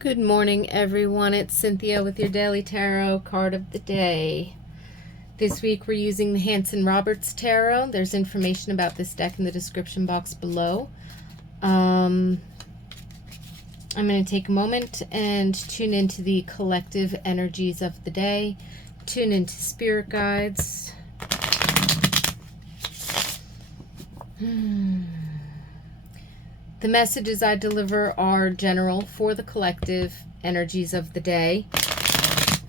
Good morning, everyone. It's Cynthia with your Daily Tarot card of the day. This week we're using the Hanson-Roberts Tarot. There's information about this deck in the description box below. I'm going to take a moment and tune into the collective energies of the day. Tune into spirit guides. The messages I deliver are general for the collective energies of the day.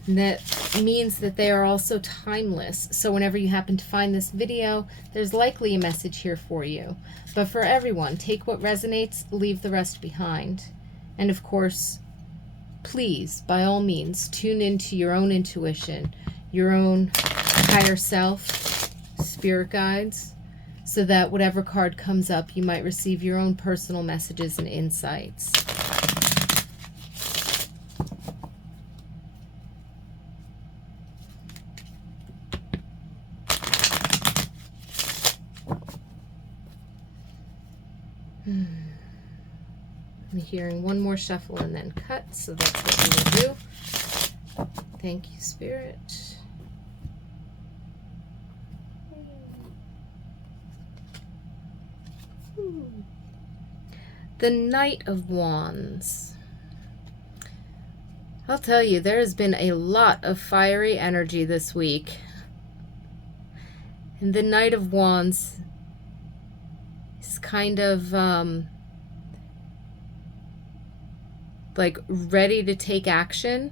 And that means that they are also timeless. So whenever you happen to find this video, there's likely a message here for you. But for everyone, take what resonates, leave the rest behind. And of course, please, by all means, tune into your own intuition, your own higher self, spirit guides, so that whatever card comes up, you might receive your own personal messages and insights. I'm hearing one more shuffle and then cut, so that's what we will do. Thank you, Spirit. The Knight of Wands. I'll tell you, there has been a lot of fiery energy this week. And the Knight of Wands is kind of like ready to take action.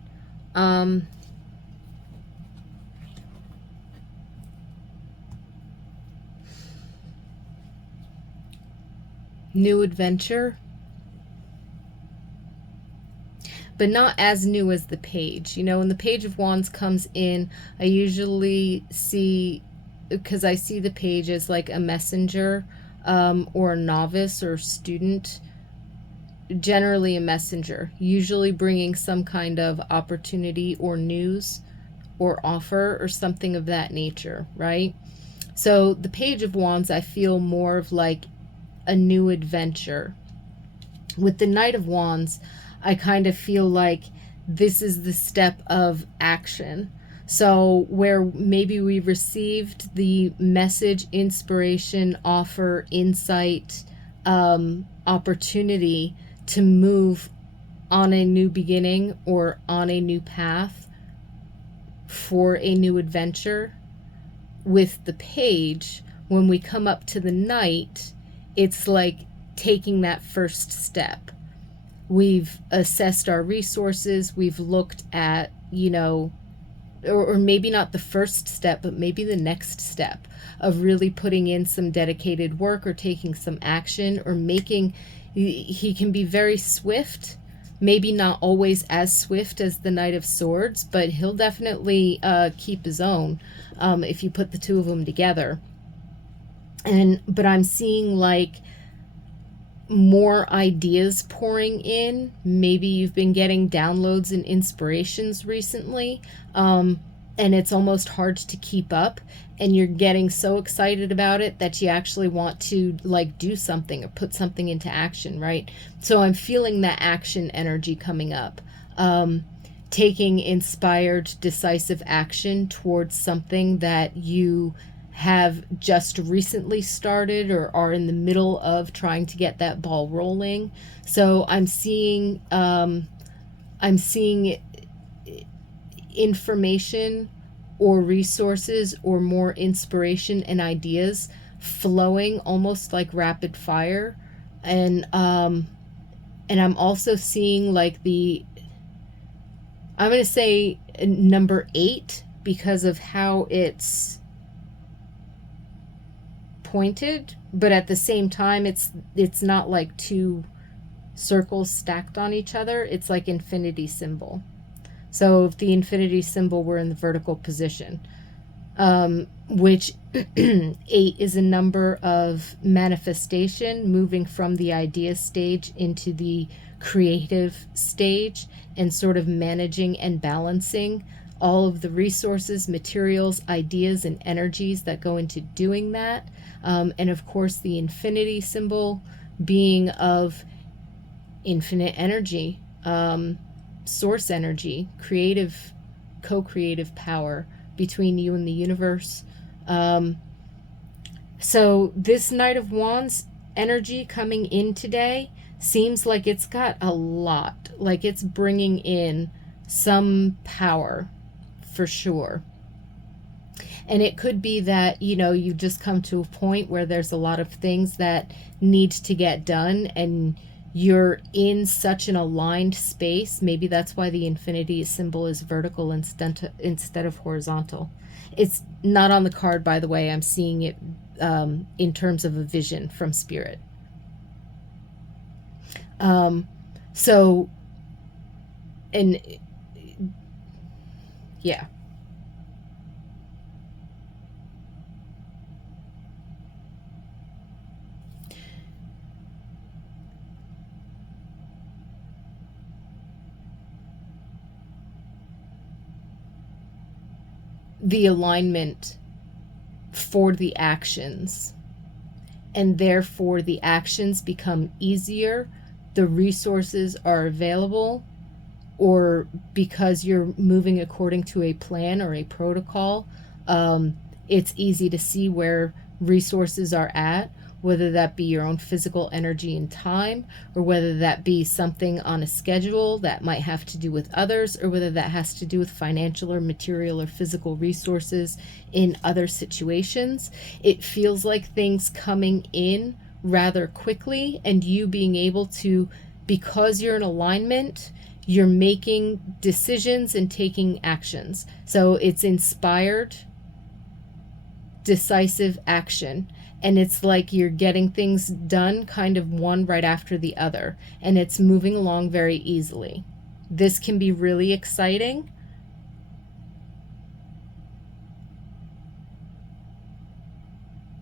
New adventure, but not as new as the Page. You know, when the Page of Wands comes in, I usually see, because I see the Page as like a messenger, or a novice or student, generally a messenger, usually bringing some kind of opportunity or news or offer or something of that nature, right? So the Page of Wands, I feel more of like a new adventure. With the Knight of Wands, I kind of feel like this is the step of action. So where maybe we received the message, inspiration, offer, insight, opportunity to move on a new beginning or on a new path for a new adventure. With the Page, when we come up to the Knight, it's like taking that first step. We've assessed our resources. We've looked at, you know, or maybe not the first step, but maybe the next step of really putting in some dedicated work or taking some action or making, he can be very swift, maybe not always as swift as the Knight of Swords, but he'll definitely keep his own if you put the two of them together. But I'm seeing like more ideas pouring in. Maybe you've been getting downloads and inspirations recently, and it's almost hard to keep up, and you're getting so excited about it that you actually want to like do something or put something into action, right? So I'm feeling that action energy coming up, taking inspired, decisive action towards something that you have just recently started or are in the middle of trying to get that ball rolling. So I'm seeing information or resources or more inspiration and ideas flowing almost like rapid fire. And I'm also seeing like I'm going to say number 8 because of how it's pointed, but at the same time it's not like two circles stacked on each other. It's like infinity symbol. So if the infinity symbol were in the vertical position, which 8 is a number of manifestation, moving from the idea stage into the creative stage and sort of managing and balancing all of the resources, materials, ideas, and energies that go into doing that. And of course, the infinity symbol being of infinite energy, source energy, creative, co-creative power between you and the universe. So this Knight of Wands energy coming in today seems like it's got a lot, like it's bringing in some power for sure. And it could be that, you just come to a point where there's a lot of things that need to get done and you're in such an aligned space. Maybe that's why the infinity symbol is vertical instead of horizontal. It's not on the card, by the way. I'm seeing it in terms of a vision from spirit. So, and yeah. The alignment for the actions, and therefore the actions become easier, the resources are available, or because you're moving according to a plan or a protocol, it's easy to see where resources are at, whether that be your own physical energy and time, or whether that be something on a schedule that might have to do with others, or whether that has to do with financial or material or physical resources in other situations. It feels like things coming in rather quickly, and you being able to, because you're in alignment, you're making decisions and taking actions. So it's inspired, decisive action. And it's like you're getting things done kind of one right after the other. And it's moving along very easily. This can be really exciting.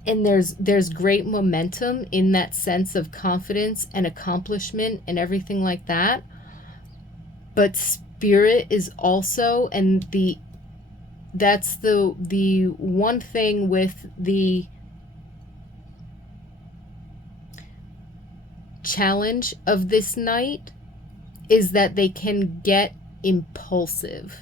And there's great momentum in that sense of confidence and accomplishment and everything like that. But spirit is also, and that's the one thing with the challenge of this night is that they can get impulsive.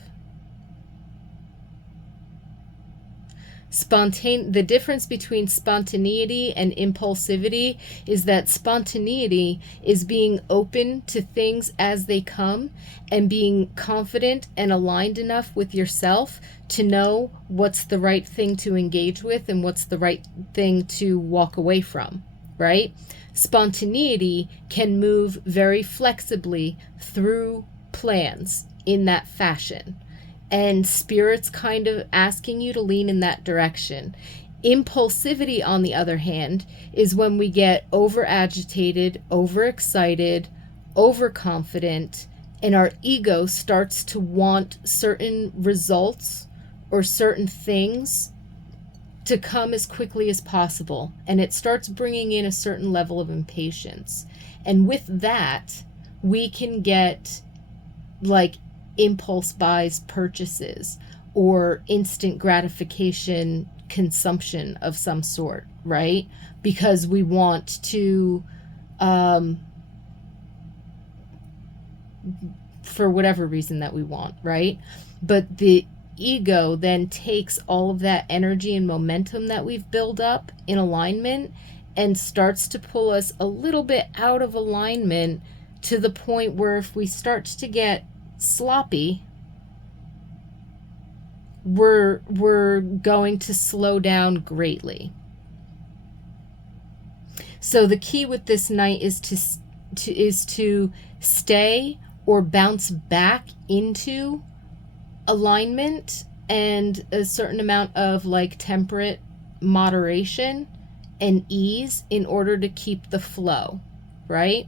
The difference between spontaneity and impulsivity is that spontaneity is being open to things as they come and being confident and aligned enough with yourself to know what's the right thing to engage with and what's the right thing to walk away from, right? Spontaneity can move very flexibly through plans in that fashion. And spirit's kind of asking you to lean in that direction. Impulsivity, on the other hand, is when we get over agitated, overexcited, overconfident, and our ego starts to want certain results or certain things to come as quickly as possible. And it starts bringing in a certain level of impatience. And with that, we can get like impulse buys purchases or instant gratification consumption of some sort, right? Because we want to, for whatever reason that we want, right? But the ego then takes all of that energy and momentum that we've built up in alignment and starts to pull us a little bit out of alignment to the point where if we start to get sloppy, we're going to slow down greatly. So the key with this night is to stay or bounce back into alignment and a certain amount of like temperate moderation and ease in order to keep the flow, right?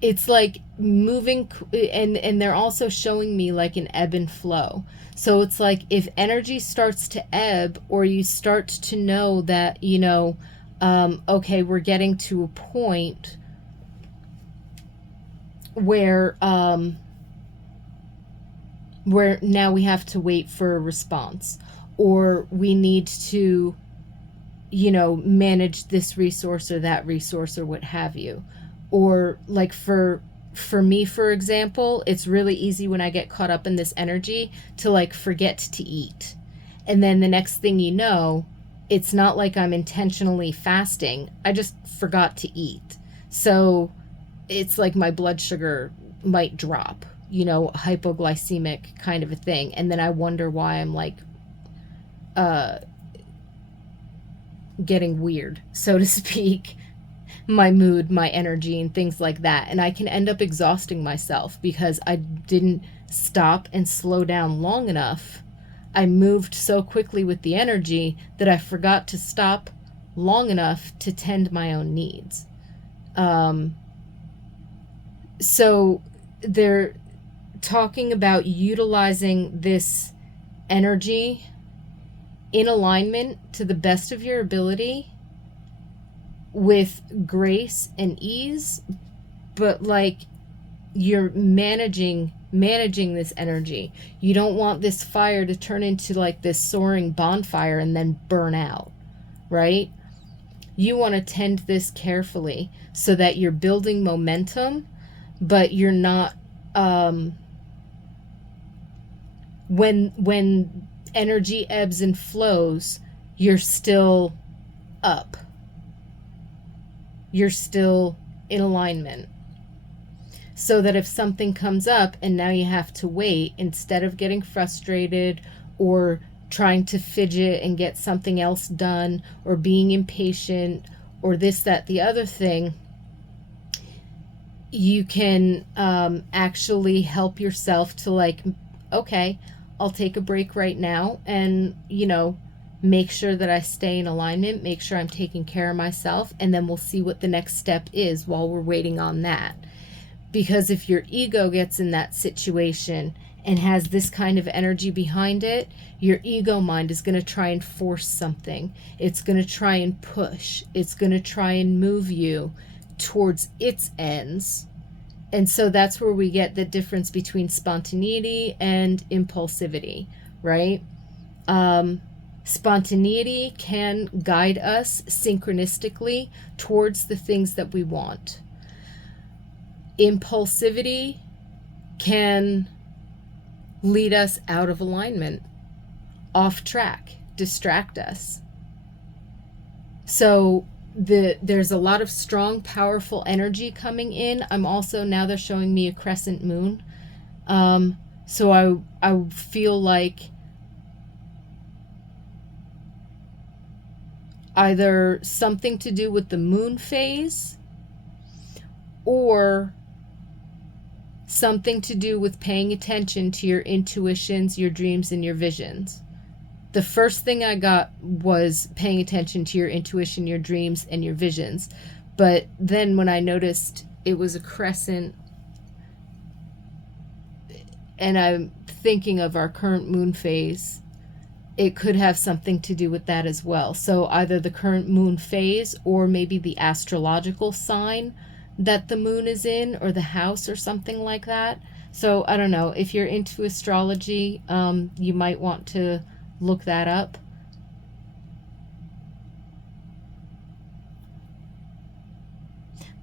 It's like moving, and they're also showing me like an ebb and flow. So it's like if energy starts to ebb, or you start to know that, okay, we're getting to a point where now we have to wait for a response, or we need to, manage this resource or that resource or what have you. Or like for me, for example, it's really easy when I get caught up in this energy to like forget to eat. And then the next thing you know, it's not like I'm intentionally fasting. I just forgot to eat. So it's like my blood sugar might drop, hypoglycemic kind of a thing. And then I wonder why I'm like uh getting weird, so to speak, my mood, my energy, and things like that. And I can end up exhausting myself because I didn't stop and slow down long enough. I moved so quickly with the energy that I forgot to stop long enough to tend my own needs. Um, so they're talking about utilizing this energy in alignment to the best of your ability with grace and ease, but like you're managing this energy. You don't want this fire to turn into like this soaring bonfire and then burn out, right? You want to tend this carefully so that you're building momentum, but you're not when energy ebbs and flows, you're still up. You're still in alignment. So that if something comes up and now you have to wait, instead of getting frustrated or trying to fidget and get something else done or being impatient or this, that, the other thing, you can actually help yourself to like, okay, I'll take a break right now and, make sure that I stay in alignment, make sure I'm taking care of myself, and then we'll see what the next step is while we're waiting on that. Because if your ego gets in that situation and has this kind of energy behind it, your ego mind is going to try and force something. It's going to try and push. It's going to try and move you towards its ends. And so that's where we get the difference between spontaneity and impulsivity, right? Spontaneity can guide us synchronistically towards the things that we want. Impulsivity can lead us out of alignment, off track, distract us. So there's a lot of strong, powerful energy coming in. I'm also, now they're showing me a crescent moon. So I feel like either something to do with the moon phase or something to do with paying attention to your intuitions, your dreams, and your visions. The first thing I got was paying attention to your intuition, your dreams, and your visions. But then when I noticed it was a crescent, and I'm thinking of our current moon phase, it could have something to do with that as well. So either the current moon phase or maybe the astrological sign that the moon is in, or the house or something like that. So I don't know. If you're into astrology, you might want to look that up.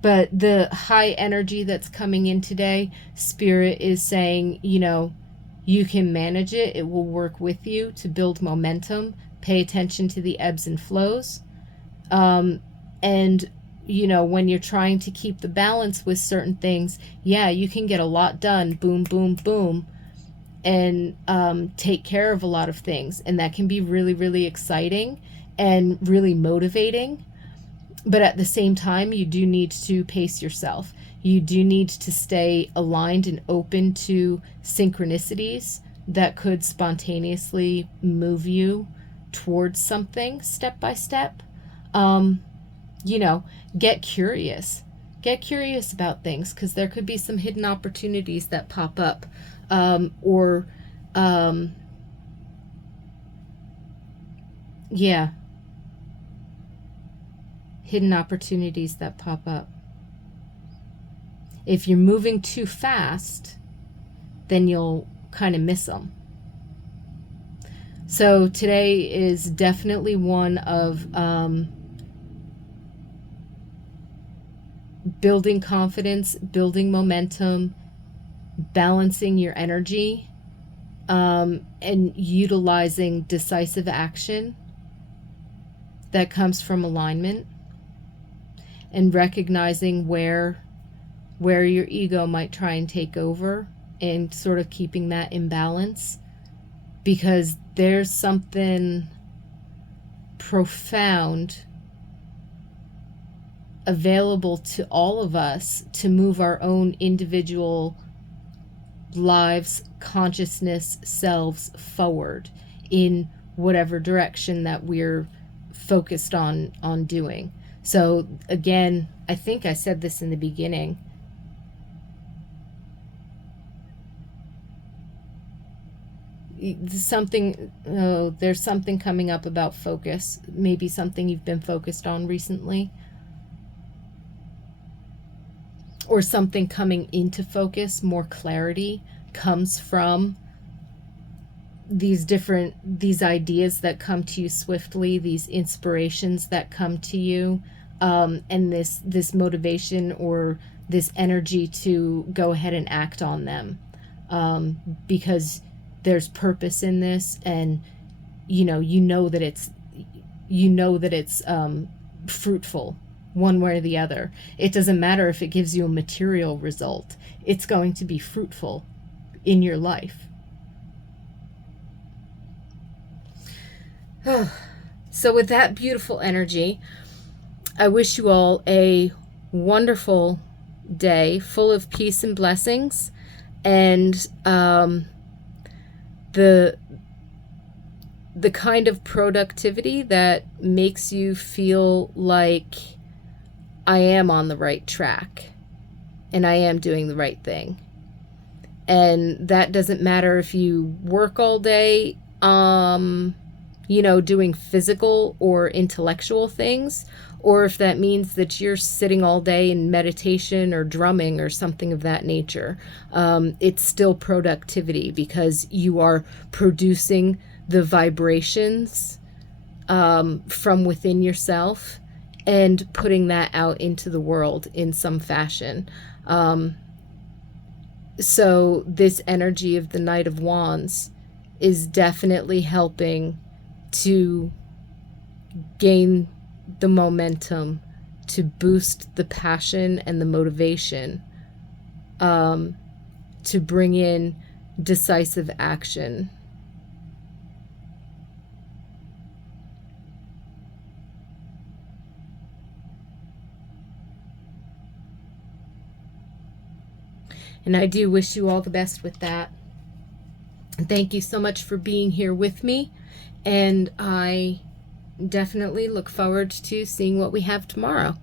But the high energy that's coming in today, Spirit is saying, you can manage it. It will work with you to build momentum. Pay attention to the ebbs and flows. And, when you're trying to keep the balance with certain things, yeah, you can get a lot done. Boom, boom, boom. And take care of a lot of things. And that can be really, really exciting and really motivating. But at the same time, you do need to pace yourself. You do need to stay aligned and open to synchronicities that could spontaneously move you towards something step by step. Get curious. Get curious about things, because there could be some hidden opportunities that pop up. Hidden opportunities that pop up. If you're moving too fast, then you'll kind of miss them. So today is definitely one of building confidence, building momentum, balancing your energy, and utilizing decisive action that comes from alignment, and recognizing where your ego might try and take over, and sort of keeping that in balance, because there's something profound available to all of us to move our own individual lives, consciousness, selves forward in whatever direction that we're focused on doing. So again, I think I said this in the beginning, there's something coming up about focus, maybe something you've been focused on recently, or something coming into focus. More clarity comes from these ideas that come to you swiftly, these inspirations that come to you, and this motivation or this energy to go ahead and act on them, because there's purpose in this, and you know that it's fruitful one way or the other. It doesn't matter if it gives you a material result. It's going to be fruitful in your life. So with that beautiful energy, I wish you all a wonderful day full of peace and blessings, and the kind of productivity that makes you feel like I am on the right track and I am doing the right thing. And that doesn't matter if you work all day, doing physical or intellectual things, or if that means that you're sitting all day in meditation or drumming or something of that nature. It's still productivity, because you are producing the vibrations from within yourself and putting that out into the world in some fashion. So this energy of the Knight of Wands is definitely helping to gain the momentum, to boost the passion and the motivation, to bring in decisive action. And I do wish you all the best with that. Thank you so much for being here with me. And I definitely look forward to seeing what we have tomorrow.